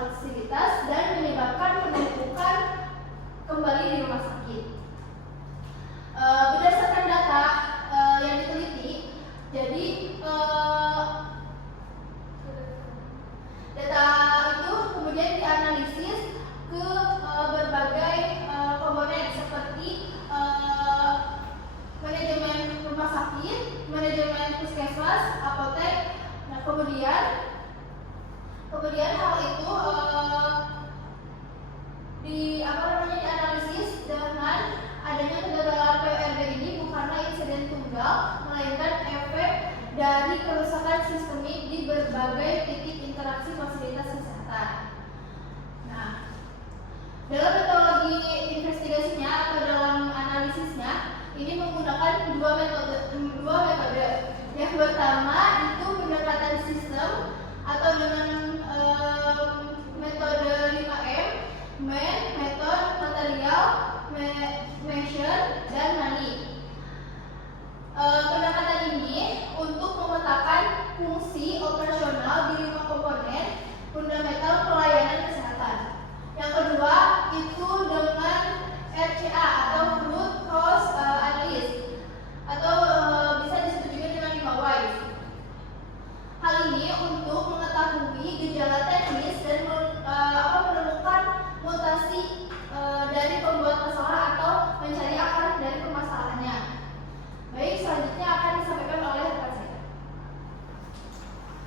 fasilitas dan menyebabkan penumpukan kembali di rumah sakit. Berdasarkan data yang diteliti, jadi data itu kemudian dianalisis ke berbagai komponen seperti manajemen rumah sakit, manajemen puskesmas, apotek. Nah, kemudian hal itu dianalisis dengan adanya kegagalan PURB ini bukanlah insiden tunggal, melainkan efek dari kerusakan sistemik di berbagai titik interaksi fasilitas kesehatan. Nah, dalam metodologi investigasinya atau dalam analisisnya ini menggunakan dua metode. Yang pertama itu pendekatan sistem atau dengan metode 5M, method, material, measure, dan money. Pendekatan ini untuk memetakan fungsi operasional di 5 komponen fundamental pelayanan kesehatan. Yang kedua itu dengan RCA atau root cause analysis atau bisa disebut juga dengan 5Whys. Hal ini untuk mengetahui gejala teknis dan menemukan mutasi dari pembuat masalah atau mencari akar dari permasalahannya. Baik, selanjutnya akan disampaikan oleh rekan saya.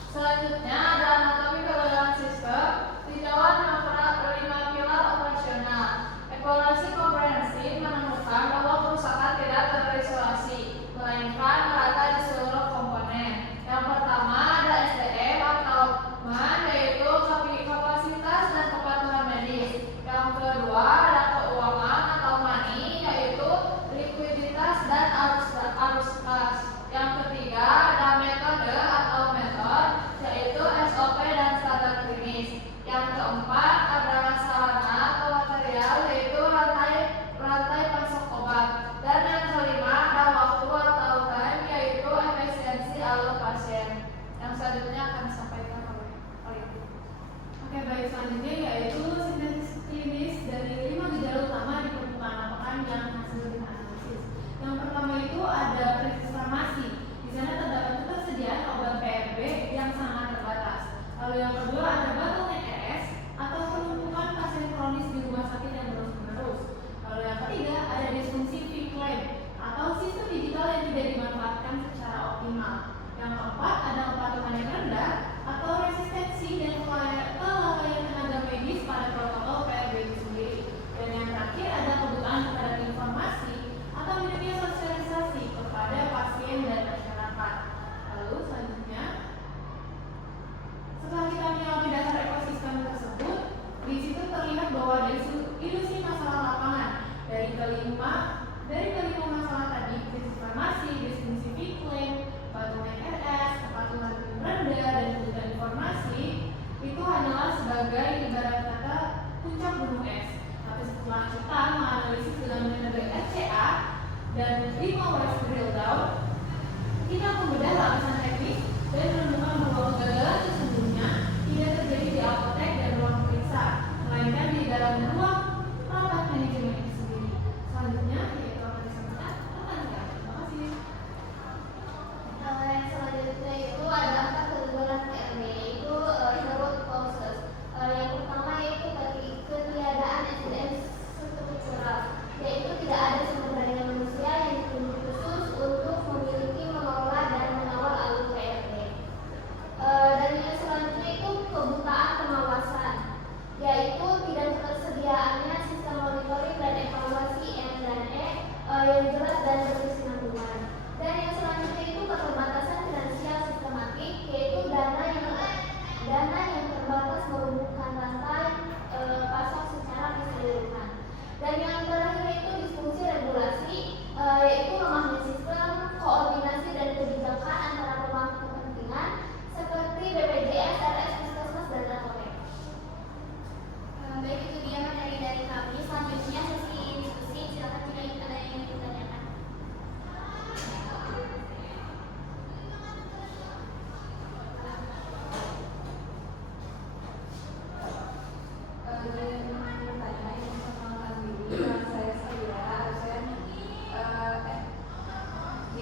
Selanjutnya ada anatomi kegagalan sistem, tinjauan 5 pilar operasional. Evaluasi komprehensif menemukan bahwa kerusakan tidak terisolasi, melainkan merata di seluruh komponen. Yang pertama ada SDM atau MAN, yaitu kapasitas dan kepatuhan medis. Yang kedua ada keuangan atau money, yaitu likuiditas dan arus kas. Yang ketiga ada metode atau method, yaitu SOP dan standar klinis. Yang keempat adalah sarana atau material, yaitu rantai pasok obat. Dan yang kelima ada waktu atau time, yaitu efisiensi alur pasien. Yang selanjutnya akan disampaikan oleh Ibu. Oke, baik, selanjutnya yaitu sintesis klinis dari 5 gejala utama di permukaan lapangan yang hasil analisis. Yang pertama itu ada krisis farmasi. Di sana terdapat ketersediaan obat PRB yang sangat terbatas. Lalu yang kedua ada bottleneck RS atau penumpukan pasien kronis di rumah sakit yang terus-menerus. Lalu yang ketiga ada disfungsi V-claim atau sistem digital yang tidak dimanfaatkan secara optimal. Yang keempat ada kepatuhan yang rendah atau resistensi dan kelalaian tenaga medis pada protokol PRB itu sendiri. Dan yang terakhir ada kebutuhan terhadap informasi atau minimnya sosialisasi kepada pasien dan masyarakat. Lalu selanjutnya, setelah kita menyelami dasar ekosistem tersebut, di situ terlihat bahwa dari ilusi masalah lapangan dari kelima masalah tadi, krisis farmasi, disfungsi V-claim, bottleneck RS, kepatuhan rendah, dan kebutuhan informasi itu hanyalah sebagai ibarat kata puncak gunung es. Tapi setelah kita menganalisis dengan metode RCA dan 5Whys drill down, kita membedah lapisan teknis dan menemukan bahwa kegagalan sesungguhnya tidak terjadi di apotek dan ruang periksa, melainkan di dalam ruang rapat manajemen itu sendiri. Selanjutnya yaitu akan disampaikan rekan saya. Terima kasih. Yang selanjutnya itu ada 4 kegagalan PRB, yaitu the root causes. Yang pertama yaitu ketiadaan SDM struktural, yaitu tidak ada sumber daya manusia yang ditunjuk khusus untuk memiliki, mengelola, dan mengawal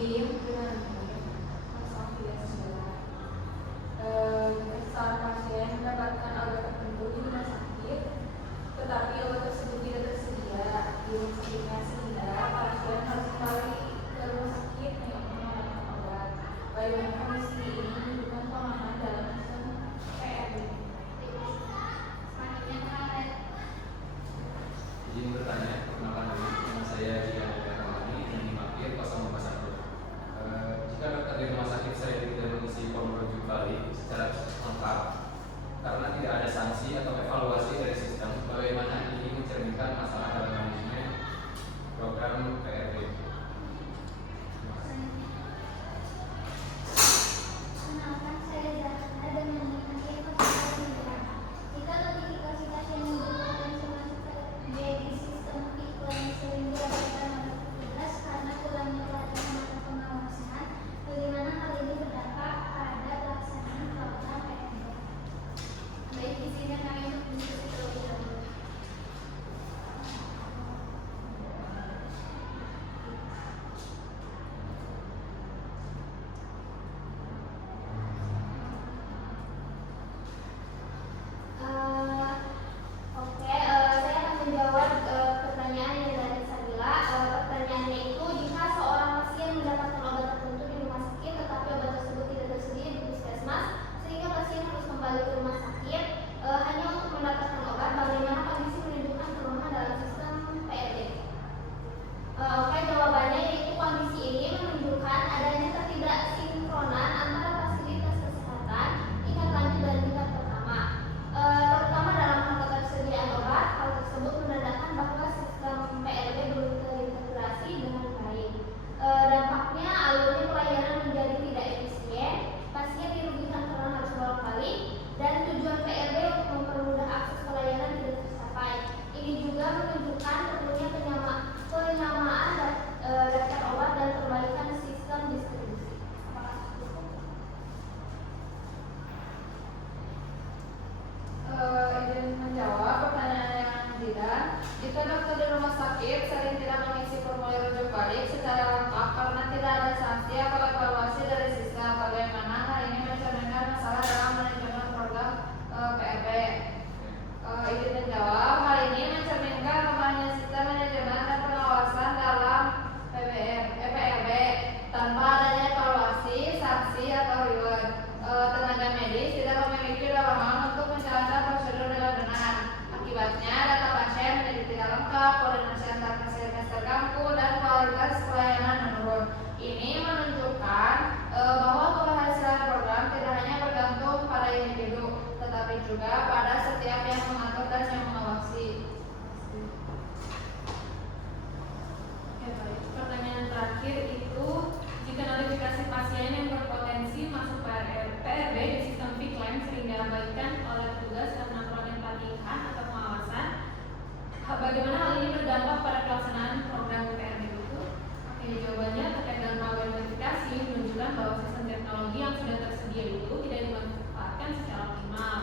tim dengan masalah tidak segala. Saat pasien mendapatkan obat tertentu di rumah sakit, tetapi obat tersebut tidak tersedia di rumah sakitnya, sehingga pasien harus kembali ke rumah sakit untuk mendapatkan obat. Bagaimana kondisi ini menunjukkan kelemahan dalam sistem PRB? Izin bertanya, perkenalkan dulu, nama saya Jian Ramani, yang dimaksud 041. Jika dokter di rumah sakit saya tidak mengisi formulir uji balik secara lengkap karena tidak ada sanksi atau evaluasi dari sistem, bagaimana ini mencerminkan masalah dalam manajemen program PRB? Kenalkan, saya Zahra dan menikmati konsultasi migran. Jika notifikasi pasien yang berpotensi masuk ke di sistem iklan sering diabaikan oleh petugas karena kurangnya pelatihan atau pengawasan, bagaimana hal ini berdampak pada pelaksanaan program PRB? Baik, izinkan kami untuk diskusi terlebih dahulu. Saya akan menjawab pertanyaan yang dari Sabila. Pertanyaannya itu, jika seorang pasien mendapatkan obat tertentu di rumah sakit, tetapi obat tersebut tidak tersedia di puskesmas, sehingga pasien harus kembali ke rumah sakit hanya untuk mendapatkan obat, bagaimana kondisi menunjukkan kelemahan dalam sistem PRD? Jawabannya yaitu kondisi ini menunjukkan adanya ketidaksinkronan antara fasilitas kesehatan tingkat lanjut dan tingkat pertama. Terutama dalam hal ketersediaan obat, hal tersebut menandakan bahwa sistem PRB belum terintegrasi dengan baik. Dampaknya alurnya pelayanan menjadi tidak efisien, pasien dirugikan karena harus bolak-balik, dan tujuan PRB untuk mempermudah akses pelayanan tidak tercapai. Ini juga menunjukkan perlunya penyamaan daftar obat dan perbaikan sistem distribusi. Apakah cukup? Izin menjawab pertanyaan yang tidak. Jika dokter di rumah sakit sering tidak mengisi formulir rujuk balik secara lengkap karena tidak ada sanksi atau evaluasi dari sistem, bagaimana hal ini mencerminkan masalah dalam manajemen program PRB? Izin menjawab, hal ini mencerminkan lemahnya sistem manajemen dan pengawasan dalam PRB tanpa adanya evaluasi, sanksi atau reward. Tenaga medis tidak memiliki dorongan untuk menjalankan prosedur dengan benar. Akibatnya data pasien menjadi tidak lengkap, koordinasi antar fasilitas terganggu, dan kualitas pelayanan menurun. Ini menunjukkan bahwa keberhasilan program tidak hanya bergantung pada individu, tetapi juga pada setiap yang mengatur dan yang mengawasi. Baik. Pertanyaan terakhir itu, jika notifikasi pasien yang berpotensi masuk PRB di sistem Piklan sering diabaikan oleh petugas karena kurangnya pelatihan atau pengawasan, bagaimana hal ini berdampak pada pelaksanaan program PRB itu? Jawabannya terkait dengan pengawasan notifikasi menunjukkan bahwa sistem teknologi yang sudah tersedia itu tidak dimanfaatkan secara optimal.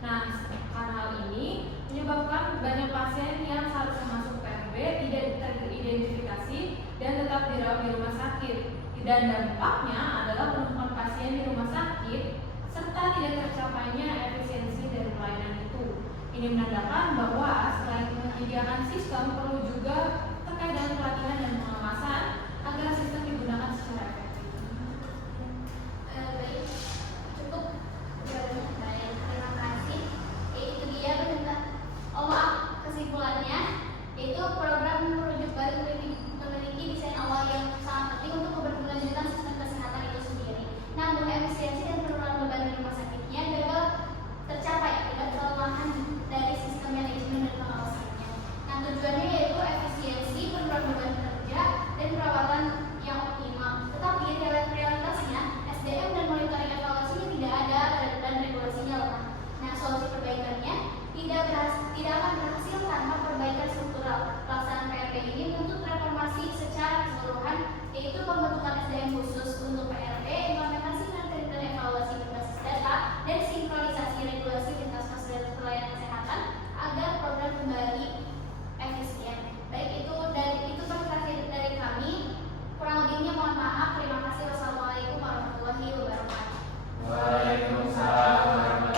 Nah, karena hal ini menyebabkan banyak pasien yang seharusnya masuk PRB tidak teridentifikasi dan tetap dirawat di rumah sakit. Dan dampaknya adalah penumpukan pasien di rumah sakit serta tidak tercapainya efisiensi dari pelayanan itu. Ini menandakan bahwa selain menyediakan sistem, perlu juga terkait dengan pelatihan dan pengawasan agar sistem